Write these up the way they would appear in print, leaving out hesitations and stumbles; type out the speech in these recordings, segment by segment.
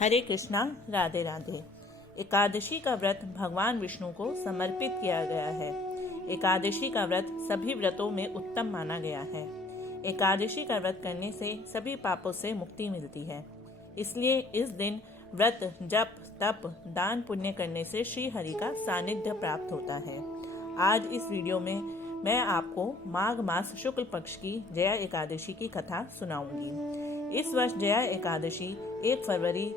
हरे कृष्णा, राधे राधे। एकादशी का व्रत भगवान विष्णु को समर्पित किया गया है। एकादशी का व्रत सभी व्रतों में उत्तम माना गया है। एकादशी का व्रत करने से सभी पापों से मुक्ति मिलती है। इसलिए इस दिन व्रत, जप, तप, दान पुण्य करने से श्री हरि का सानिध्य प्राप्त होता है। आज इस वीडियो में मैं आपको माघ मास शुक्ल पक्ष की जया एकादशी की कथा सुनाऊंगी। इस वर्ष जया एकादशी 1 फरवरी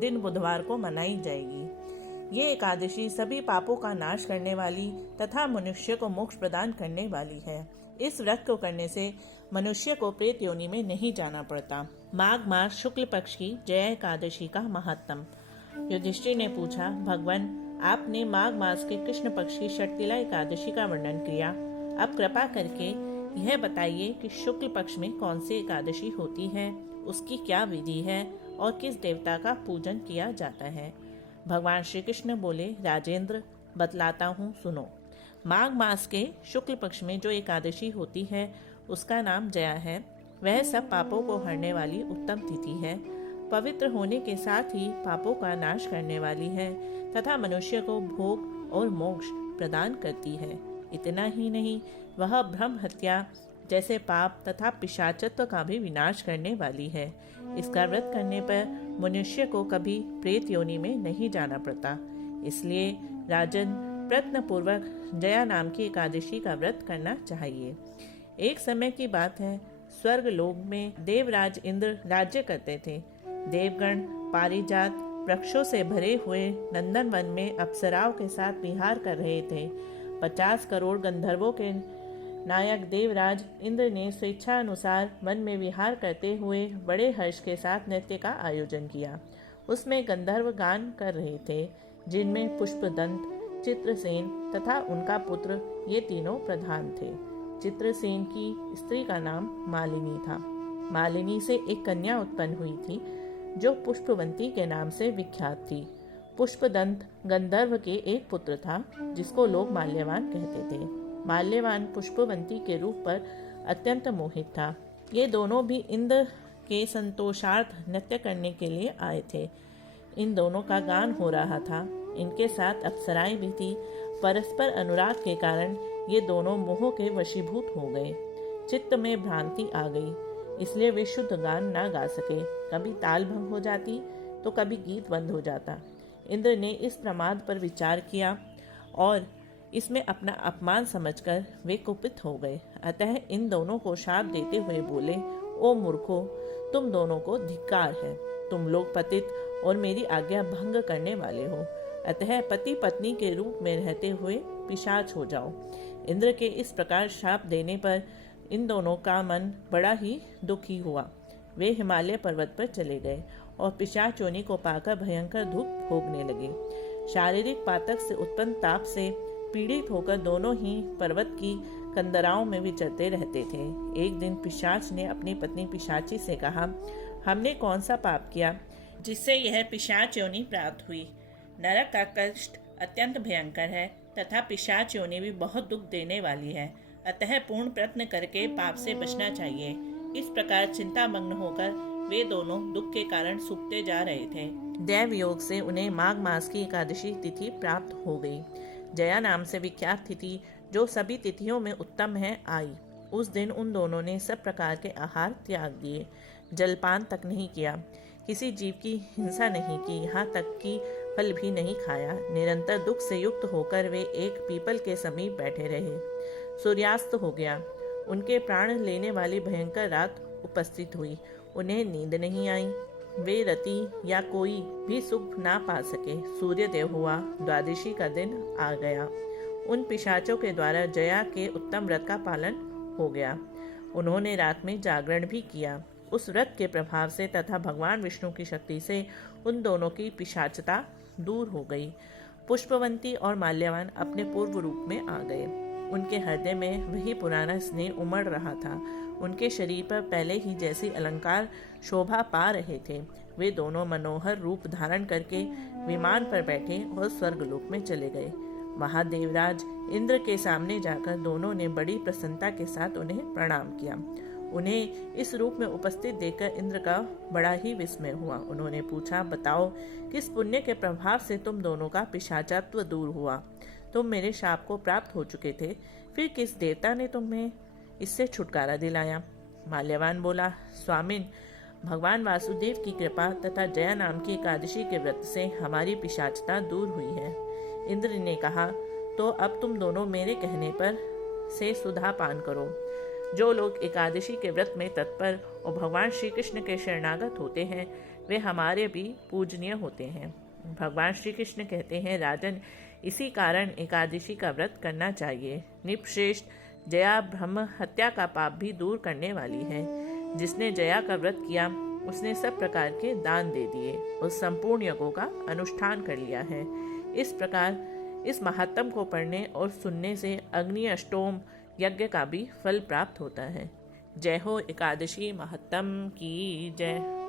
दिन बुधवार को मनाई जाएगी। ये एकादशी सभी पापों का नाश करने वाली तथा मनुष्य को मोक्ष प्रदान करने वाली है। इस व्रत को करने से मनुष्य को प्रेत योनि में नहीं जाना पड़ता। माघ मास शुक्ल पक्ष की जया एकादशी का महात्म। युधिष्ठिर ने पूछा, भगवान, आपने माघ मास के कृष्ण पक्ष की षटतिला एकादशी का वर्णन किया। अब कृपा करके यह बताइए कि शुक्ल पक्ष में कौन सी एकादशी होती है, उसकी क्या विधि है और किस देवता का पूजन किया जाता है। भगवान श्री कृष्ण बोले, राजेंद्र, बतलाता हूँ, सुनो। माघ मास के शुक्ल पक्ष में जो एकादशी होती है उसका नाम जया है। वह सब पापों को हरने वाली उत्तम तिथि है। पवित्र होने के साथ ही पापों का नाश करने वाली है तथा मनुष्य को भोग और मोक्ष प्रदान करती है। इतना ही नहीं, वह ब्रह्म हत्या जैसे पाप तथा पिशाचत्व का भी विनाश करने वाली है। इसका व्रत करने पर मनुष्य को कभी प्रेत योनि में नहीं जाना पड़ता। इसलिए राजन, प्रयत्न पूर्वक जया नाम की एकादशी का व्रत करना चाहिए। एक समय की बात है, स्वर्ग लोक में देवराज इंद्र राज्य करते थे। देवगण पारिजात वृक्षों से भरे हुए नंदन वन में अप्सराओं के साथ विहार कर रहे थे। 50 करोड़ गंधर्वों के नायक देवराज इंद्र ने स्वेच्छा अनुसार वन में विहार करते हुए बड़े हर्ष के साथ नृत्य का आयोजन किया। उसमें गंधर्व गान कर रहे थे, जिनमें पुष्पदंत, चित्रसेन तथा उनका पुत्र ये तीनों प्रधान थे। चित्रसेन की स्त्री का नाम मालिनी था। मालिनी से एक कन्या उत्पन्न हुई थी जो पुष्पवंती के नाम से विख्यात थी। पुष्पदंत गंधर्व के एक पुत्र था जिसको लोग माल्यवान कहते थे। माल्यवान पुष्पवंती के रूप पर अत्यंत मोहित था। ये दोनों भी इंद्र के संतोषार्थ नृत्य करने के लिए आए थे। इन दोनों का गान हो रहा था। इनके साथ अप्सराएं भी थी। परस्पर अनुराग के कारण ये दोनों मोह के वशीभूत हो गए। चित्त में भ्रांति आ गई, इसलिए वे शुद्ध गान ना गा सके। कभी ताल भंग हो जाती तो कभी गीत बंद हो जाता। इंद्र ने इस प्रमाद पर विचार किया और इसमें अपना अपमान समझकर वे कुपित हो गए। अतः इन दोनों को शाप देते हुए बोले, ओ मूर्खों, तुम दोनों को धिक्कार है। तुम लोग पतित और मेरी आज्ञा भंग करने वाले हो। अतः पति पत्नी के रूप में रहते हुए पिशाच हो जाओ। इंद्र के इस प्रकार शाप देने पर इन दोनों का मन बड़ा ही दुखी हुआ। वे हिमालय पर्वत पर चले गए और पिशाच योनि को पाकर भयंकर दुख भोगने लगे। शारीरिक पातक से उत्पन्न ताप से पीड़ित होकर दोनों ही पर्वत की कंदराओं में विचरते रहते थे। एक दिन पिशाच ने अपनी पत्नी पिशाची से कहा, हमने कौन सा पाप किया जिससे यह पिशाच योनि प्राप्त हुई। नरक का कष्ट अत्यंत भयंकर है तथा पिशाच योनि भी बहुत दुख देने वाली है। अतः पूर्ण प्रयत्न करके पाप से बचना चाहिए। इस प्रकार चिंतामग्न होकर वे दोनों दुख के कारण सूखते जा रहे थे। दैव योग से उन्हें माघ मास की एकादशी तिथि प्राप्त हो गई। जया नाम से विख्यात तिथि, जो सभी तिथियों में उत्तम है, आई। उस दिन उन दोनों ने सब प्रकार के आहार त्याग दिए। जलपान तक नहीं किया। किसी जीव की हिंसा नहीं की, यहाँ तक कि फल भी नहीं खाया। निरंतर दुख से युक्त होकर वे एक पीपल के समीप बैठे रहे। सूर्यास्त हो गया। उनके प्राण लेने वाली भयंकर रात उपस्थित हुई। उन्हें नींद नहीं आई। वे रति या कोई भी सुख ना पा सके। सूर्योदय हुआ। द्वादशी का दिन आ गया। उन पिशाचों के द्वारा जया के उत्तम व्रत का पालन हो गया। उन्होंने रात में जागरण भी किया। उस व्रत के प्रभाव से तथा भगवान विष्णु की शक्ति से उन दोनों की पिशाचता दूर हो गई। पुष्पवंती और माल्यवान अपने पूर्व रूप में आ गए। उनके हृदय में वही पुराना स्नेह उमड़ रहा था। उनके शरीर पर पहले ही जैसे अलंकार शोभा पा रहे थे। वे दोनों मनोहर रूप धारण करके विमान पर बैठे और स्वर्गलोक में चले गए। महादेवराज इंद्र के सामने जाकर दोनों ने बड़ी प्रसन्नता के साथ उन्हें प्रणाम किया। उन्हें इस रूप में उपस्थित देखकर इंद्र का बड़ा ही विस्मय हुआ। उन्होंने पूछा, बताओ किस पुण्य के प्रभाव से तुम दोनों का पिशाचत्व दूर हुआ? तुम मेरे शाप को प्राप्त हो चुके थे, फिर किस देवता ने तुम्हें इससे छुटकारा दिलाया? माल्यवान बोला, स्वामिन, भगवान वासुदेव की कृपा तथा जया नाम की एकादशी के व्रत से हमारी पिशाचता दूर हुई है। इंद्र ने कहा, तो अब तुम दोनों मेरे कहने पर से सुधा पान करो। जो लोग एकादशी के व्रत में तत्पर और भगवान श्री कृष्ण के शरणागत होते हैं, वे हमारे भी पूजनीय होते हैं। भगवान श्री कृष्ण कहते हैं, राजन, इसी कारण एकादशी का व्रत करना चाहिए। निपश्रेष्ठ जया ब्रह्म हत्या का पाप भी दूर करने वाली है। जिसने जया का व्रत किया, उसने सब प्रकार के दान दे दिए और संपूर्ण यज्ञों का अनुष्ठान कर लिया है। इस प्रकार इस महात्म को पढ़ने और सुनने से अग्नि अष्टोम यज्ञ का भी फल प्राप्त होता है। जय हो एकादशी महात्म की जय।